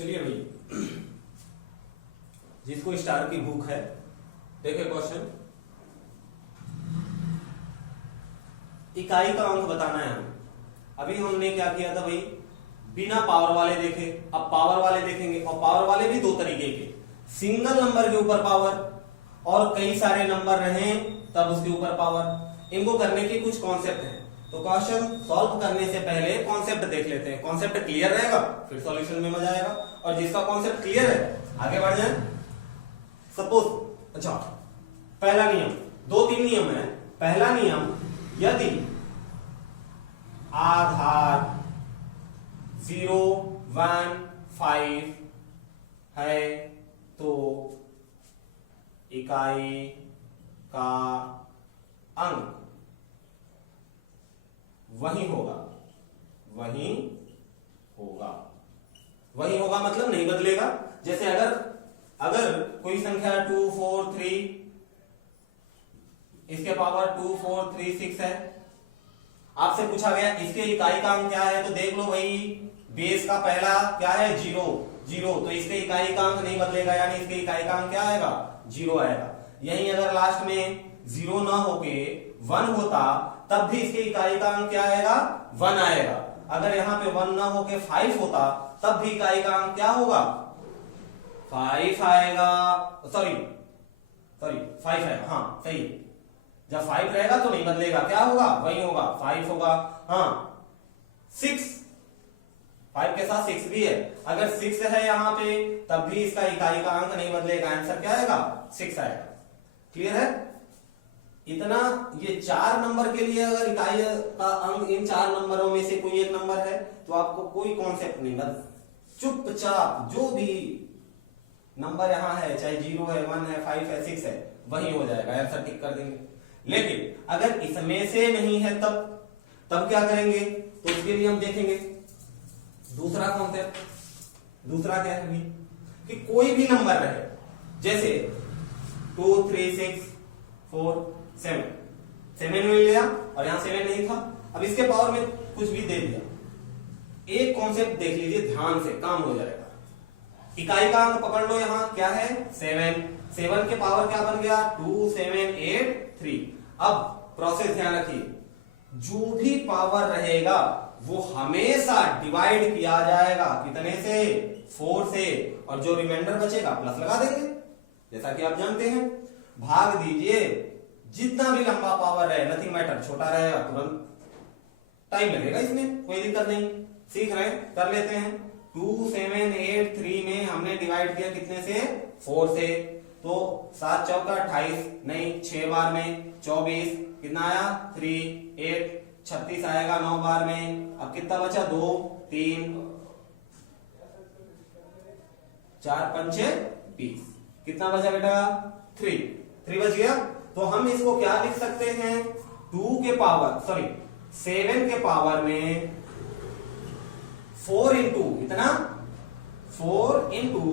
चलिए भाई, जिसको स्टार की भूख है देखे क्वेश्चन। इकाई का अंक बताना है हमें। अभी हमने क्या किया था भाई, बिना पावर वाले देखे, अब पावर वाले देखेंगे। और पावर वाले भी दो तरीके के, सिंगल नंबर के ऊपर पावर और कई सारे नंबर रहे तब उसके ऊपर पावर। इनको करने के कुछ कॉन्सेप्ट हैं, तो क्वेश्चन सॉल्व करने से पहले कॉन्सेप्ट देख लेते हैं। कॉन्सेप्ट क्लियर रहेगा फिर सॉल्यूशन में मजा आएगा, और जिसका कॉन्सेप्ट क्लियर है आगे बढ़ जाए। सपोज, अच्छा, पहला नियम, दो तीन नियम है। पहला नियम, यदि आधार 0, 1, 5 है तो इकाई का अंक वही होगा, वही होगा। वही होगा मतलब नहीं बदलेगा। जैसे अगर कोई संख्या 2, 4, 3, इसके पावर 2, 4, 3, 6 है, आपसे पूछा गया इसके इकाई का अंक क्या है, तो देख लो भाई, बेस का पहला क्या है 0, 0, तो इसके इकाई का अंक नहीं बदलेगा, यानी इसके इकाई का अंक क्या आएगा 0 आएगा। यही अगर लास्ट में 0 ना होके 1 होता तब भी इसके इकाई का अंक क्या आएगा 1 आएगा। अगर यहाँ पे 1 ना होके 5 होता तब भी इकाई का अंक क्या होगा 5 आएगा। सॉरी 5 आएगा, हाँ सही। जब 5 रहेगा तो नहीं बदलेगा, क्या होगा वही होगा, 5 होगा। हाँ 6, 5 के साथ 6 भी है, अगर 6 है यहाँ पे तब भी इसका इकाई का अंक नहीं बदलेगा, आंसर क्या आएगा 6 आएगा। क्लियर है इतना। ये 4 नंबर के लिए अगर इकाई का अंक इन 4 नंबरों में से कोई एक नंबर है तो आपको कोई कॉन्सेप्ट नहीं, बस चुपचाप जो भी नंबर यहाँ है, चाहे 0 है, 1 है, 5 है, 6 है, वही हो जाएगा, आंसर टिक कर देंगे। लेकिन अगर इसमें से नहीं है तब क्या करेंगे, तो उसके लिए हम देखेंगे दूसरा कॉन्सेप्ट। दूसरा क्या है कि कोई भी नंबर रहे, जैसे 2, 3, 6, 4, 7 मिल गया और यहां 7 नहीं था, अब इसके पावर में कुछ भी दे दिया। एक कॉन्सेप्ट देख लीजिए ध्यान से, काम हो जाएगा। इकाई का अंक पकड़ लो, यहां क्या है 7 के पावर क्या बन गया 2, 7, 8, 3। अब प्रोसेस ध्यान रखिए, जो भी पावर रहेगा वो हमेशा डिवाइड किया जाएगा कितने से 4 से, और जो रिमाइंडर बचेगा प्लस लगा देंगे, जैसा कि आप जानते हैं। भाग दीजिए, जितना भी लंबा पावर रहे नथिंग मैटर, छोटा रहेगा तुरंत टाइम लगेगा, इसमें कोई दिक्कत नहीं, सीख रहे हैं कर लेते हैं। 2, 7, 8, 3 में हमने डिवाइड किया कितने से 4 से, तो 7 चौका 28, नहीं 6 बार में 24, कितना आया 3, 8, 36 आएगा 9 बार में। अब कितना बचा 2, 3, 4, 5, 20, कितना बचा बेटा 3 बच गया। तो हम इसको क्या लिख सकते हैं 7 के पावर में 4 इंटू इतना 4 इंटू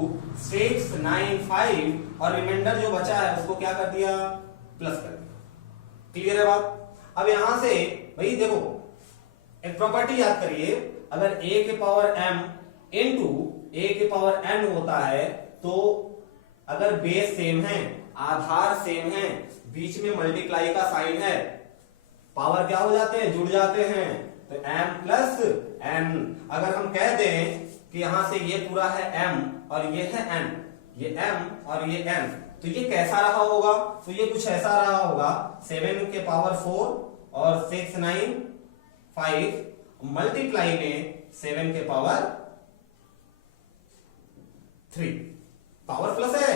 6, 9, 5, और रिमाइंडर जो बचा है उसको क्या कर दिया प्लस कर दिया। क्लियर है बात। अब यहां से भाई देखो, एक प्रॉपर्टी याद करिए, अगर a के पावर m इंटू a के पावर n होता है, तो अगर बेस सेम है, आधार सेम है, बीच में मल्टीप्लाई का साइन है, पावर क्या हो जाते हैं जुड़ जाते हैं, तो m प्लस n। अगर हम कह दें कि यहां से ये पूरा है m और ये है n, ये m और ये n, तो ये कैसा रहा होगा, तो ये कुछ ऐसा रहा होगा 7 के पावर 4 और 6, 9, 5 मल्टीप्लाई में 7 के पावर 3। पावर प्लस है,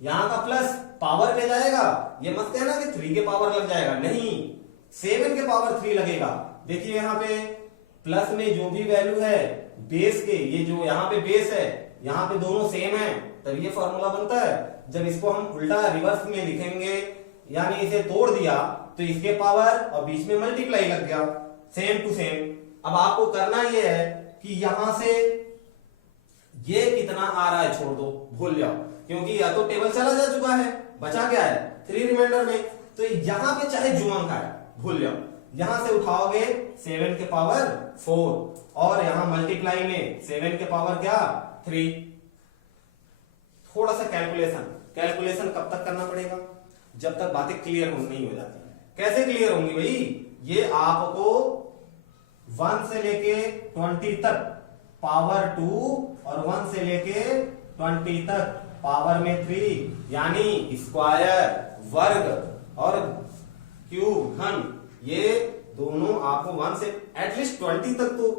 यहां का प्लस पावर पे जाएगा, ये मत कहना कि 3 के पावर लग जाएगा, नहीं 7 के पावर 3 लगेगा। देखिए यहां पे प्लस में जो भी वैल्यू है बेस के, ये जो यहां पे बेस है यहां पे दोनों सेम है, तब ये फॉर्मूला बनता है। जब इसको हम उल्टा रिवर्स में लिखेंगे, यानी इसे तोड़ दिया तो इसके पावर और बीच में मल्टीप्लाई लग गया, सेम टू सेम। अब आपको करना यह है कि यहां से ये कितना आ रहा है छोड़ दो, भूल जाओ, क्योंकि या तो टेबल चला जा चुका है, बचा क्या है 3 रिमाइंडर में, तो यहां पे चाहे जो अंक आए भूल जाओ, यहां से उठाओगे 7 के पावर 4 और यहां मल्टीप्लाई में 7 के पावर क्या 3। थोड़ा सा कैलकुलेशन कब तक करना पड़ेगा? जब तक बातें क्लियर नहीं हो जाती। कैसे क्लियर होंगी भाई? ये आपको 1 से लेके 20 तक पावर 2 और 1 से लेके 20 तक पावर में 3, यानी स्क्वायर, वर्ग और क्यूब, घन, ये दोनों आपको 1 से एटलीस्ट 20 तक तो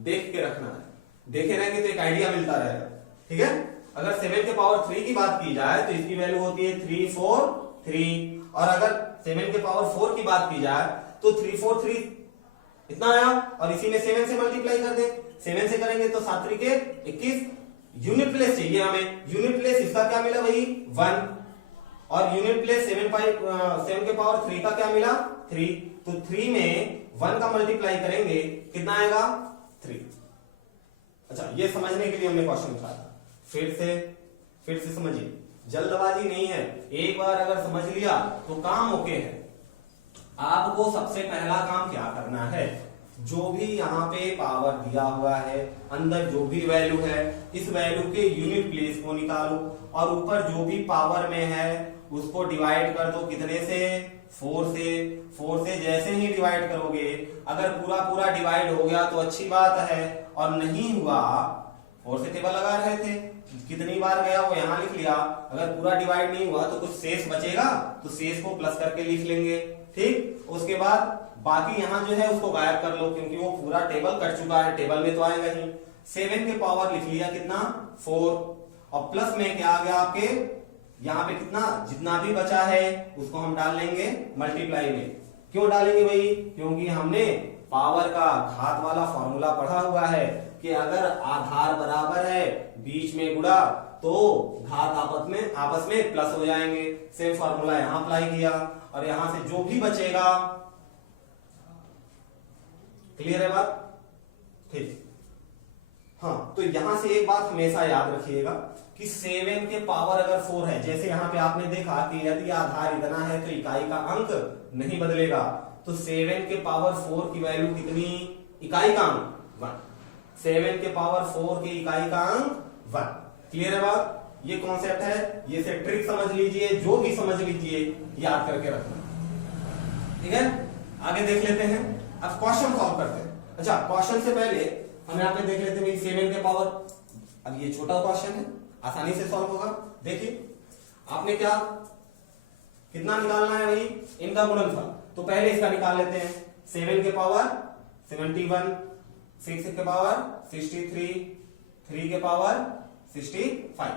देख के रखना है। देखे रहेंगे तो एक आइडिया मिलता रहेगा। ठीक है, अगर 7 के पावर 3 की बात की जाए तो इसकी वैल्यू होती है 3 4 3, और अगर 7 के पावर 4 की बात की जाए तो 3 4 3 इतना आया, और इसी में 7 से मल्टीप्लाई कर दे। 7 से करेंगे तो 7 3 के 21। यूनिट प्लेस चाहिए हमें, यूनिट प्लेस इसका क्या मिला भाई? 1, और यूनिट प्लेस 7 के पावर 3 का क्या मिला? 3। तो 3 में 1 का मल्टीप्लाई करेंगे कितना आएगा? 3। अच्छा, ये समझने के लिए हमने क्वेश्चन उठाया था। फिर से समझिए, जल्दबाजी नहीं है। एक बार अगर समझ लिया तो काम ओके है। आपको सबसे पहला काम क्या करना है? जो भी यहाँ पे पावर दिया हुआ है, अंदर जो भी वैल्यू है, इस वैल्यू के यूनिट प्लेस को निकालो, और ऊपर जो भी पावर में है उसको डिवाइड कर दो। कितने से? 4 से। 4 से जैसे ही डिवाइड करोगे, अगर पूरा डिवाइड हो गया तो अच्छी बात है, और नहीं हुआ, 4 से टेबल लगा रहे थे, कितनी बार गया वो यहां लिख लिया। अगर पूरा डिवाइड नहीं हुआ तो कुछ शेष बचेगा, तो शेष को प्लस करके लिख लेंगे। ठीक, उसके बाद बाकी यहां जो है उसको गायब कर लो, क्योंकि वो पूरा टेबल कट चुका है, टेबल में तो आएगा ही। 7 के पावर लिख लिया कितना? 4, और प्लस में क्या आ गया आपके? यहाँ पे कितना, जितना भी बचा है उसको हम डाल लेंगे मल्टीप्लाई में। क्यों डालेंगे भाई? क्योंकि हमने पावर का घात वाला फॉर्मूला पढ़ा हुआ है कि अगर आधार बराबर है, बीच में गुणा, तो घात आपस में प्लस हो जाएंगे। सेम फॉर्मूला यहां अप्लाई किया, और यहां से जो भी बचेगा, क्लियर है बात? ठीक। हाँ, तो यहां से एक बात हमेशा याद रखिएगा कि 7 के पावर अगर 4 है, जैसे यहां पे आपने देखा कि यदि आधार इतना है तो इकाई का अंक नहीं बदलेगा। तो 7 के पावर 4 की वैल्यू कितनी? इकाई का अंक 1। 7 के पावर 4 की इकाई का अंक 1। क्लियर है बात? ये कॉन्सेप्ट है, ये से ट्रिक समझ लीजिए, जो भी समझ लीजिए, याद करके रखना। ठीक है, आगे देख लेते हैं। अब क्वेश्चन सॉल्व करते हैं। अच्छा, क्वेश्चन से पहले हम यहाँ पे देख लेते हैं 7 के पावर। अब ये छोटा क्वेश्चन है, आसानी से सॉल्व होगा। देखिए, आपने क्या कितना निकालना है भाई? इनका गुणनफल। तो पहले इसका निकाल लेते हैं। 7 के पावर 71, 6 के पावर 63, 3 के पावर 65।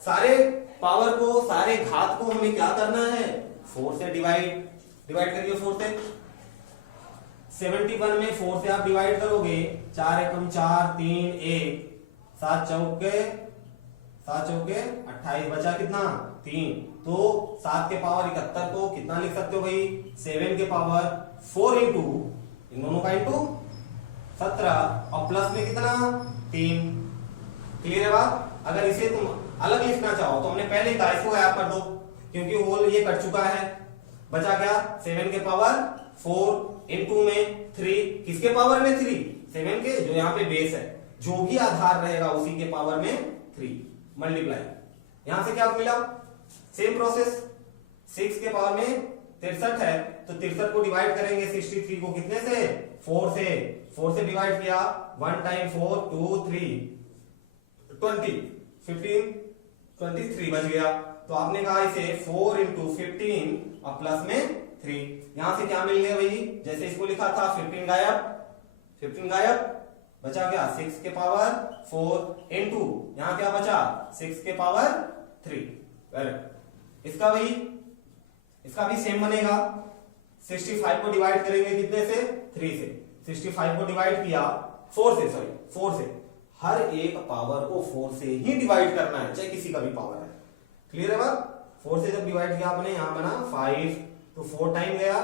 सारे पावर को, सारे घात को हमें क्या करना है? 4 से डिवाइड करिए। 4 से 71 में 4 से आप डिवाइड करोगे, 4 एकम 4, 3 1, 7 चौके 28, बचा कितना? 3। तो 7 के पावर 71 को कितना लिख सकते हो भाई? 7 के पावर 4 इंटू, इन दोनों का इंटू 17, और प्लस में कितना? 3। क्लियर है बात? अगर इसे तुम अलग लिखना चाहो तो हमने पहले ही कहा इसको गायब कर दो, क्योंकि होल ये कट चुका है। बचा क्या? 7 के पावर 4 इंटू में 3, किसके पावर में? 3, 7 के, जो यहाँ पे बेस है, जो भी आधार रहेगा उसी के पावर में 3 मल्टीप्लाई। यहां से क्या मिला? Same process. 6 के पावर में 63 है, तो 63 को डिवाइड करेंगे 63 को कितने से? 4 से। 4 से डिवाइड किया, 1 टाइम 4 2 3 20, 15 23 बच गया। तो आपने कहा इसे 4 इंटू 15 और प्लस में 3। यहां से क्या मिल गया भाई? जैसे इसको लिखा था 15 गायब, बचा क्या? 6 के पावर 4 इंटू, यहां क्या बचा? 6 के पावर 3। इसका भी सेम बनेगा। 65 को डिवाइड करेंगे कितने से? 3 से। 65 को डिवाइड किया 4 से। हर एक पावर को 4 से ही डिवाइड करना है, चाहे किसी का भी पावर है। क्लियर है बात? 4 से जब डिवाइड किया आपने, यहां बना 5, तो 4 टाइम गया,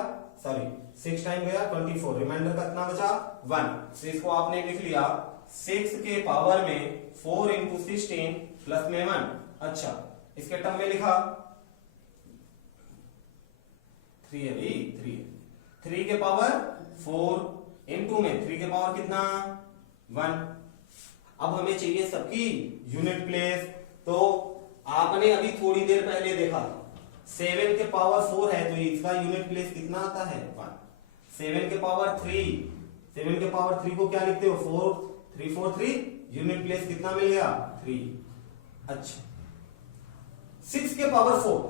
6 टाइम गया 24, रिमाइंडर का कितना बचा? 1। तो इसको आपने लिख लिया 6 के पावर में 4 इंटू 16 प्लस में 1। अच्छा, इसके टर्म में लिखा 3 है भाई, 3 के पावर 4 इंटू में 3 के पावर कितना? 1। अब हमें चाहिए सबकी यूनिट प्लेस। तो आपने अभी थोड़ी देर पहले देखा 7 के पावर 4 है तो इसका यूनिट प्लेस कितना आता है 1। 7 के पावर 3, 7 के पावर 3 को क्या लिखते हो 4, 3 4 3, यूनिट प्लेस कितना मिल गया 3। अच्छा 6 के पावर 4,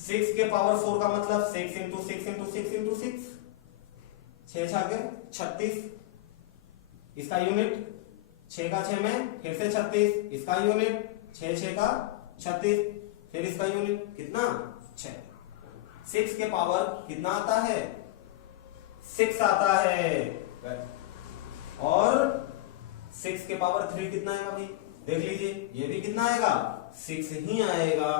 6 के पावर 4 का मतलब 6 इंटू 6 इंटू 6 इंटू 6, 6 छाके 36, इसका यूनिट 6 का 6 में फिर से 36, इसका यूनिट 6 6 का 36, फिर इसका यूनिट कितना 6। 6 के पावर कितना आता है 6 आता है। और 6 के पावर 3 कितना आएगा भाई देख लीजिए, ये भी कितना आएगा 6 ही आएगा।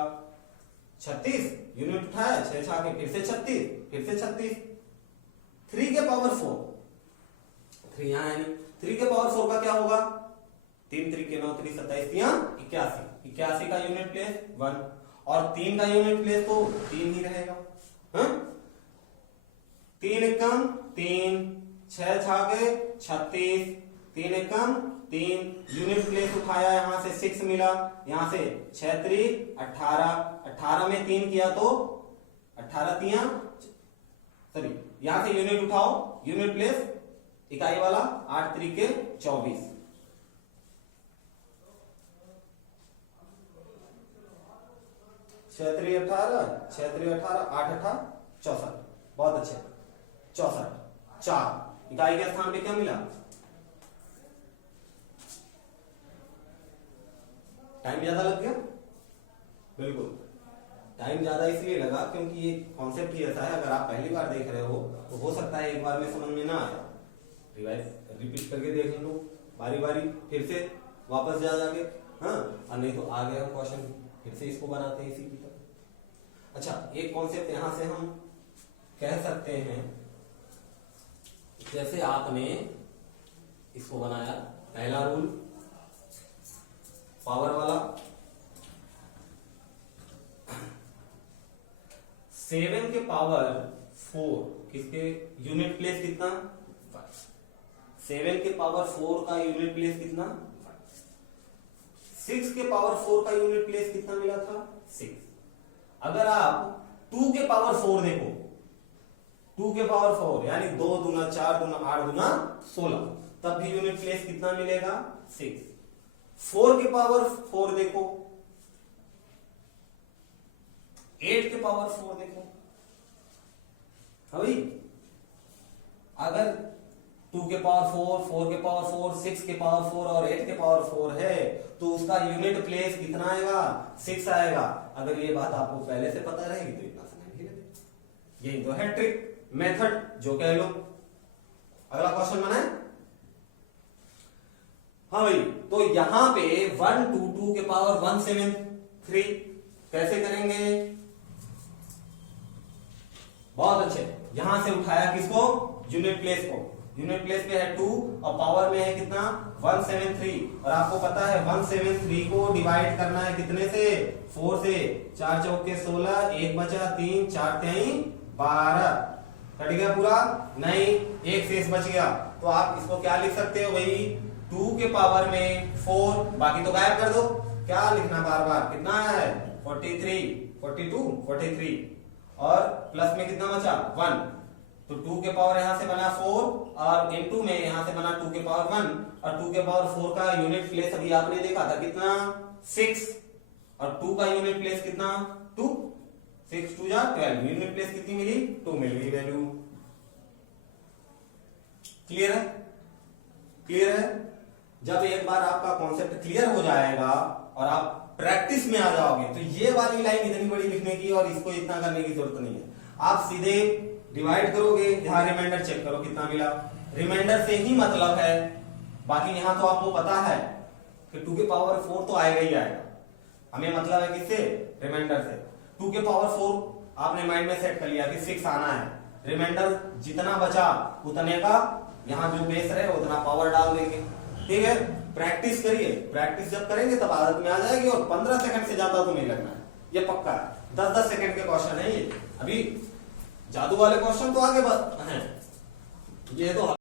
36 यूनिट उठाया 6 छाके फिर से 36, फिर से 36। 3 के पावर 4, 3 यहां है नहीं, 3 के पावर 4 का क्या होगा 3 3 के 9 3 27 81, 81 का यूनिट प्लेस 1 और 3 का यूनिट प्लेस तो 3 ही रहेगा। 3 एकम 3, 6 छाके 36, 3 एकम 3, यूनिट प्लेस उठाया यहां से 6 मिला, यहां से 6 3 18, 18 में 3 किया तो 18 3 सॉरी यहां से यूनिट उठाओ, यूनिट प्लेस इकाई वाला 8 3 के 24, 6 3 18, 6 3 18, 8 8 64, बहुत अच्छे 64। 4 इकाई के स्थान पे क्या मिला टाइम ज्यादा लग गया, बिल्कुल टाइम ज्यादा इसलिए लगा क्योंकि ये कॉन्सेप्ट ही ऐसा है, अगर आप पहली बार देख रहे हो तो हो सकता है एक बार में समझ में ना आया, रिपीट करके देख लो बारी बारी, फिर से वापस जा जाके, हाँ और नहीं तो आगे हम क्वेश्चन फिर से इसको बनाते हैं इसी की तरह। अच्छा एक कॉन्सेप्ट यहां से हम कह सकते हैं, जैसे आपने इसको बनाया पहला रूल पावर वाला, 7 के पावर 4 किसके यूनिट प्लेस कितना 5, 7 के पावर 4 का यूनिट प्लेस कितना 5, 6 के पावर 4 का यूनिट प्लेस कितना मिला था 6। अगर आप 2 के पावर 4 देखो, 2 के पावर 4 यानी 2 दूना 4 दूना 8 दूना 16, तब भी यूनिट प्लेस कितना मिलेगा 6। 4 के पावर 4 देखो, 8 के पावर 4 देखो, अभी अगर 2 के पावर 4, 4 के पावर 4, 6 के पावर 4 और 8 के पावर 4 है तो उसका यूनिट प्लेस कितना आएगा 6 आएगा। अगर ये बात आपको पहले से पता रहेगी तो इतना समय नहीं लगेगा। यही तो है ट्रिक मेथड जो कह लो। अगला क्वेश्चन बनाए, हाँ भाई तो यहां पे 122 के पावर 173 कैसे करेंगे, बहुत अच्छे, यहां से उठाया किसको यूनिट प्लेस को, यूनिट प्लेस पे है 2 और पावर में है कितना 173 और आपको पता है 173 को डिवाइड करना है कितने से 4 से, 4 चौके 16, 1 बचा 3, 4 3 12, कट गया पूरा नहीं, एक शेष बच गया तो आप इसको क्या लिख सकते हो भाई 2 के पावर में 4, बाकी तो गायब कर दो, क्या लिखना बार बार, कितना आया है 43, 42, 43 और प्लस में कितना बचा 1, तो 2 के पावर यहां से बना 4 और इनटू में यहां से बना 2 के पावर 1 और 2 के पावर 4 का यूनिट प्लेस अभी आपने देखा था कितना 6 और 2 का यूनिट प्लेस कितना 2, 6 2 जा 12, यूनिट प्लेस कितनी मिली 2 मिल गई वैल्यू। क्लियर है, क्लियर है। जब एक बार आपका कॉन्सेप्ट क्लियर हो जाएगा और आप प्रैक्टिस में आ जाओगे तो ये वाली लाइन इतनी बड़ी लिखने की और इसको इतना करने की जरूरत नहीं है, आप सीधे डिवाइड करोगे, यहां रिमाइंडर चेक करो कितना मिला, रिमाइंडर से ही मतलब है, बाकी यहां तो आपको पता है कि 2 के पावर 4 तो आएगा ही आएगा, हमें मतलब है किससे रिमाइंडर से। 2 के पावर 4 आपने माइंड में सेट कर लिया कि 6 आना है, रिमाइंडर जितना बचा उतने का यहां जो बेस रहे उतना पावर डाल देंगे, ठीक है। प्रैक्टिस करिए, प्रैक्टिस जब करेंगे तब आदत में आ जाएगी और 15 सेकंड से ज्यादा तो नहीं लगना है, ये पक्का है। 10-10 सेकंड के क्वेश्चन है ये, अभी जादू वाले क्वेश्चन तो आगे हैं, ये तो